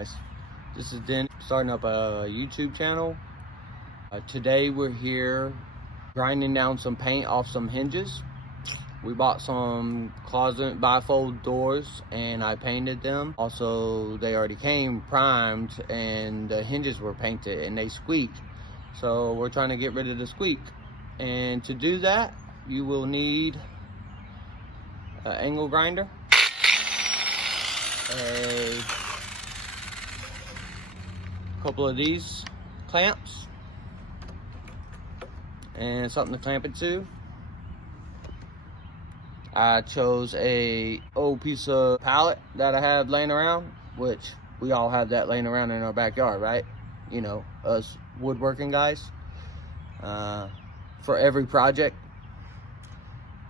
guys? This is Den, starting up a YouTube channel. Today we're here grinding down some paint off some hinges. We bought some closet bifold doors and I painted them. Also, they already came primed and the hinges were painted and they squeak. So we're trying to get rid of the squeak. And to do that, you will need an angle grinder, a couple of these clamps, and something to clamp it to. I chose a old piece of pallet that I have laying around, which we all have that laying around in our backyard, right? You know, us woodworking guys. For every project,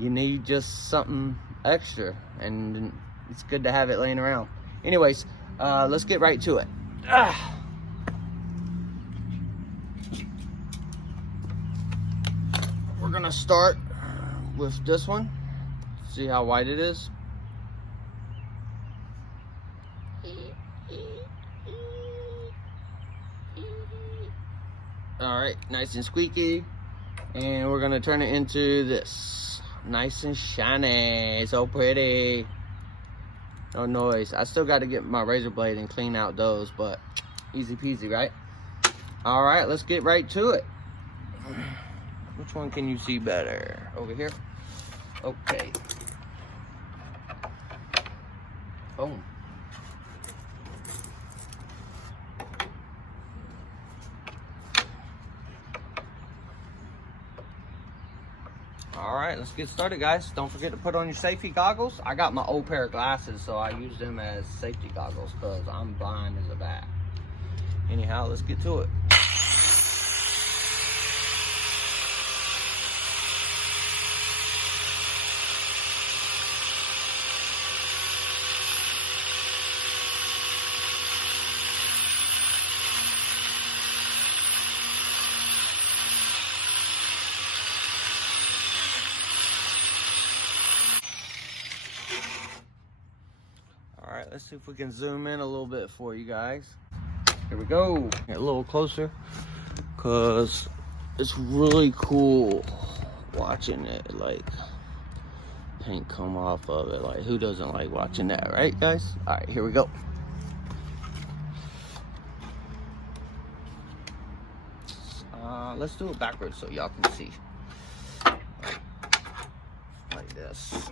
you need just something extra, and it's good to have it laying around. Anyways, let's get right to it. We're gonna start with this one. See how wide it is. All right, nice and squeaky. And we're gonna turn it into this. Nice and shiny, so pretty. No noise. I still gotta get my razor blade and clean out those, but easy peasy, right? All right, let's get right to it. Which one can you see better? Over here? Okay. Boom. All right, let's get started, guys. Don't forget to put on your safety goggles. I got my old pair of glasses, so I use them as safety goggles because I'm blind as a bat. Anyhow, let's get to it. All right, let's see if we can zoom in a little bit for you guys. Here we go. Get a little closer, cause it's really cool watching it, like paint come off of it. Like, who doesn't like watching that, right, guys? All right, here we go. Let's do it backwards so y'all can see. Like this.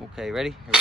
Okay, ready? Here we go.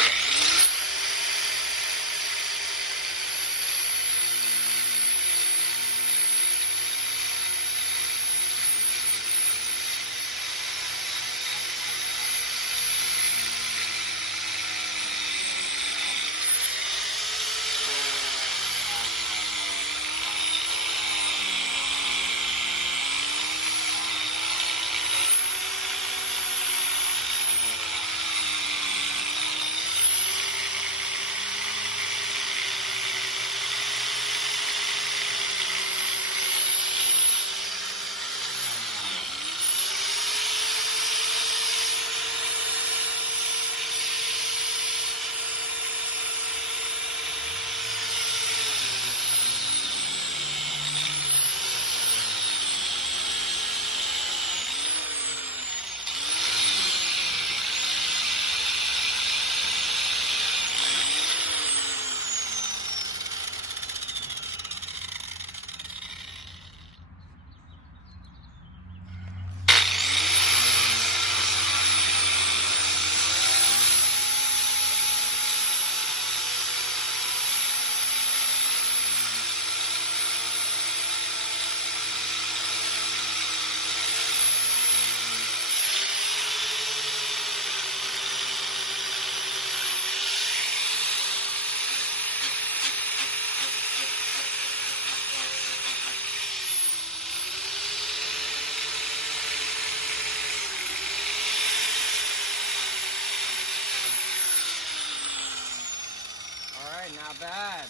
Not bad.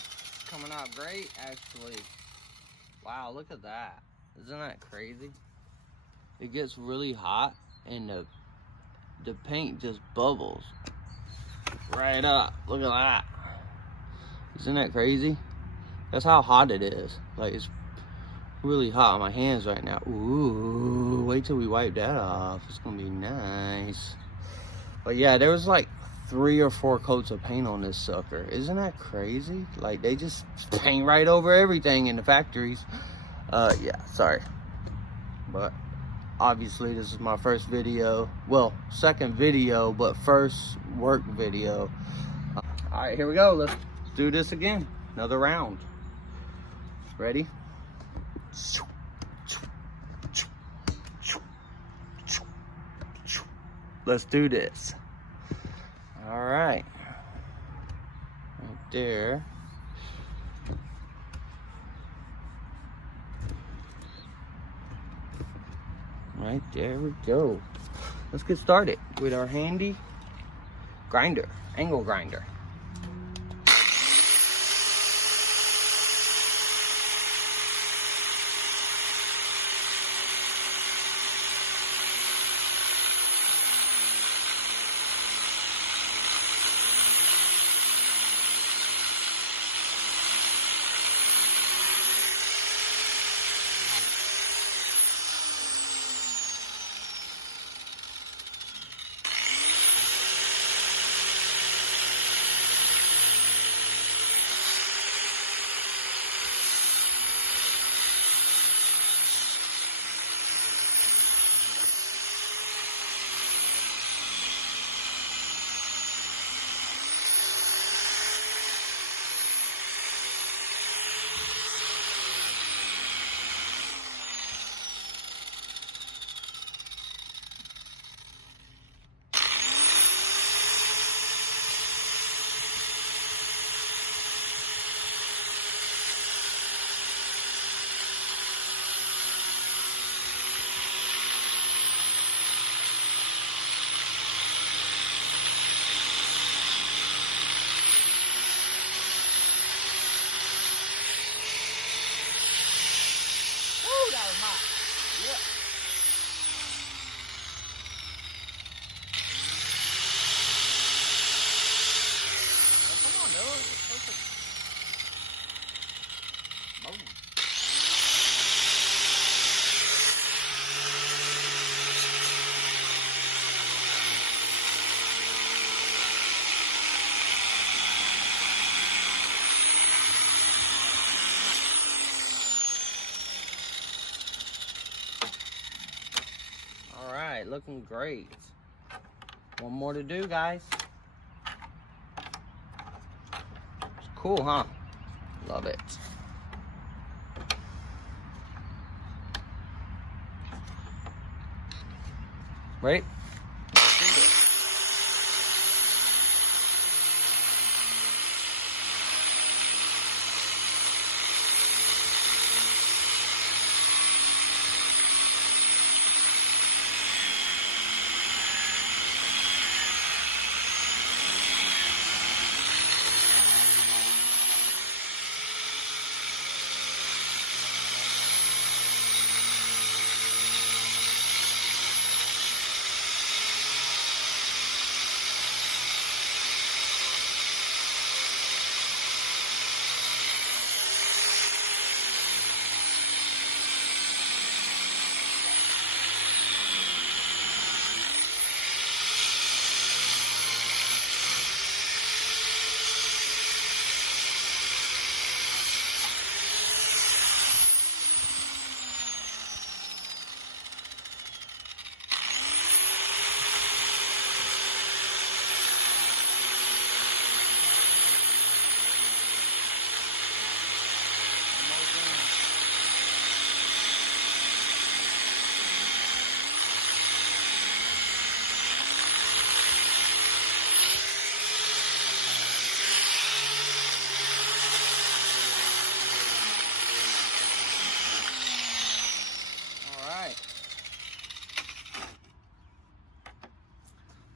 Coming out great, actually. Wow, look at that. Isn't that crazy? It gets really hot and the paint just bubbles right up. Look at that. Isn't that crazy? That's how hot it is. Like, it's really hot on my hands right now. Ooh, wait till we wipe that off. It's gonna be nice. But yeah, there was like 3 or 4 coats of paint on this sucker. Isn't that crazy? Like, they just paint right over everything in the factories. Yeah, sorry. But obviously this is my first video. Well, second video, but first work video. All right, here we go. Let's do this again. Another round. Ready? Let's do this. All right. Right there. Right there we go. Let's get started with our handy grinder, angle grinder. All right, looking great. One more to do, guys. It's cool, huh? Love it. Ready?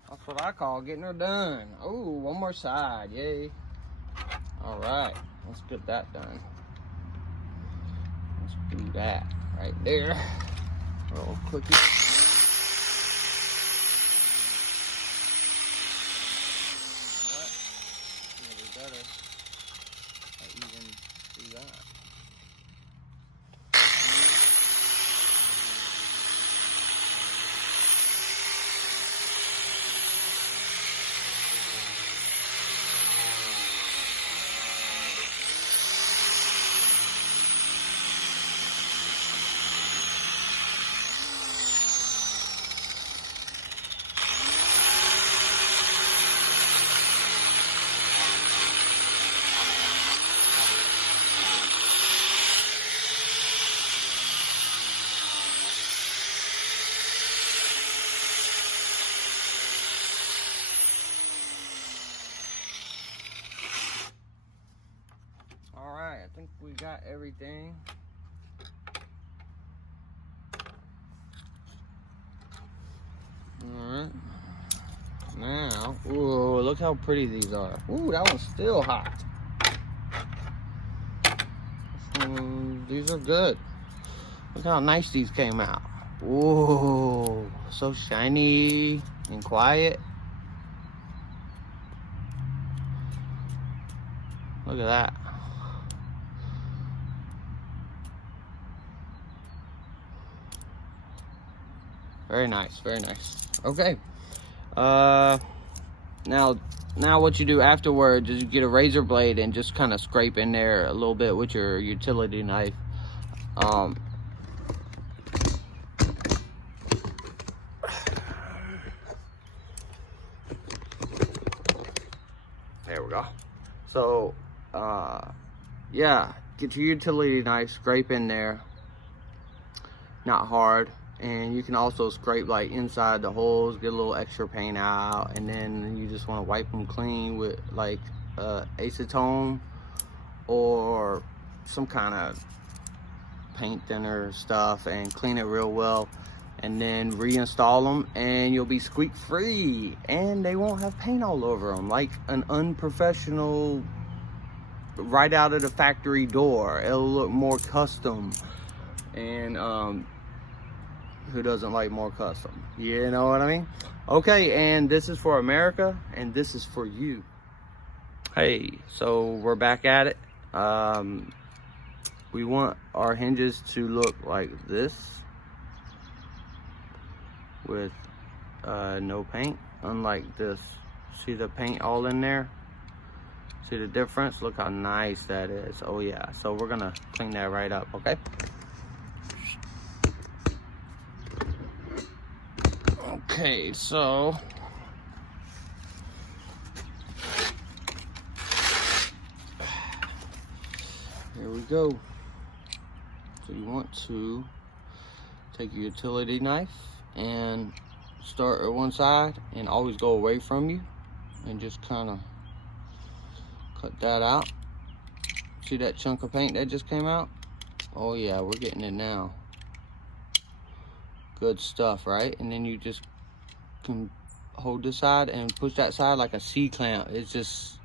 That's what I call getting her done. Oh, one more side, yay. All right, let's get that done. Let's do that right there. Real quickie. What? It'll be better. I even do that. Alright, I think we got everything. Alright. Now, ooh, look how pretty these are. Ooh, that one's still hot. These are good. Look how nice these came out. Ooh, so shiny and quiet. Look at that. Very nice, very nice. Okay. Now what you do afterwards is you get a razor blade and just kind of scrape in there a little bit with your utility knife. There we go. So, yeah, get your utility knife, scrape in there, not hard. And you can also scrape like inside the holes, get a little extra paint out, and then you just want to wipe them clean with like acetone or some kind of paint thinner stuff and clean it real well, and then reinstall them and you'll be squeak free, and they won't have paint all over them like an unprofessional right out of the factory door. It'll look more custom, and who doesn't like more custom? You know what I mean? Okay, and this is for America, and this is for you. Hey, so we're back at it. We want our hinges to look like this with no paint, unlike this. See the paint all in there? See the difference? Look how nice that is. Oh yeah, so we're gonna clean that right up, okay? Okay, so here we go. So you want to take your utility knife and start at one side and always go away from you and just kind of cut that out. See that chunk of paint that just came out? Oh yeah, we're getting it now. Good stuff, right? And then you just can hold this side and push that side like a C-clamp. It just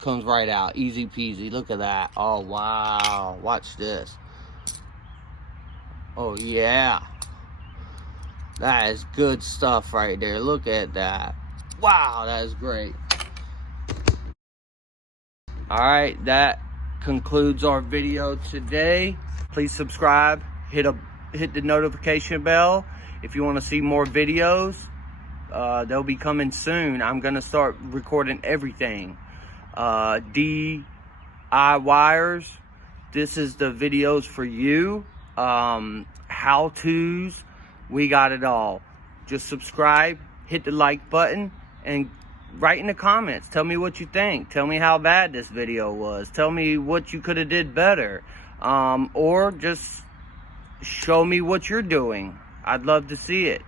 comes right out, easy peasy. Look at that. Oh wow, watch this. Oh yeah, that is good stuff right there. Look at that. Wow, that is great. All right, that concludes our video today. Please subscribe, hit the notification bell if you want to see more videos. They'll be coming soon. I'm gonna start recording everything. DIYers, this is the videos for you. How-tos, we got it all. Just subscribe, hit the like button, and write in the comments. Tell me what you think. Tell me how bad this video was. Tell me what you could have did better. Or just show me what you're doing. I'd love to see it.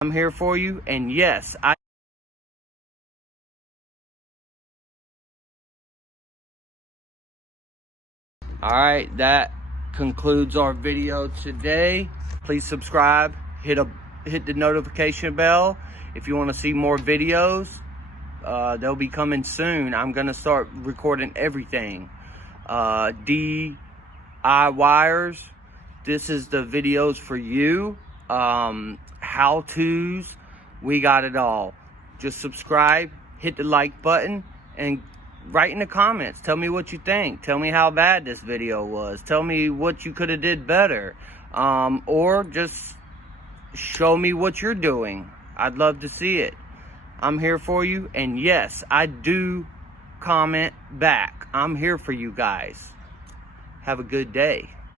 I'm here for you, and yes, All right, that concludes our video today. Please subscribe, hit the notification bell if you want to see more videos. They'll be coming soon. I'm gonna start recording everything. DIYers, this is the videos for you. How-tos, we got it all. Just subscribe, hit the like button, and write in the comments. Tell me what you think. Tell me how bad this video was. Tell me what you could have did better. Or just show me what you're doing. I'd love to see it. I'm here for you. And yes, I do comment back. I'm here for you guys. Have a good day.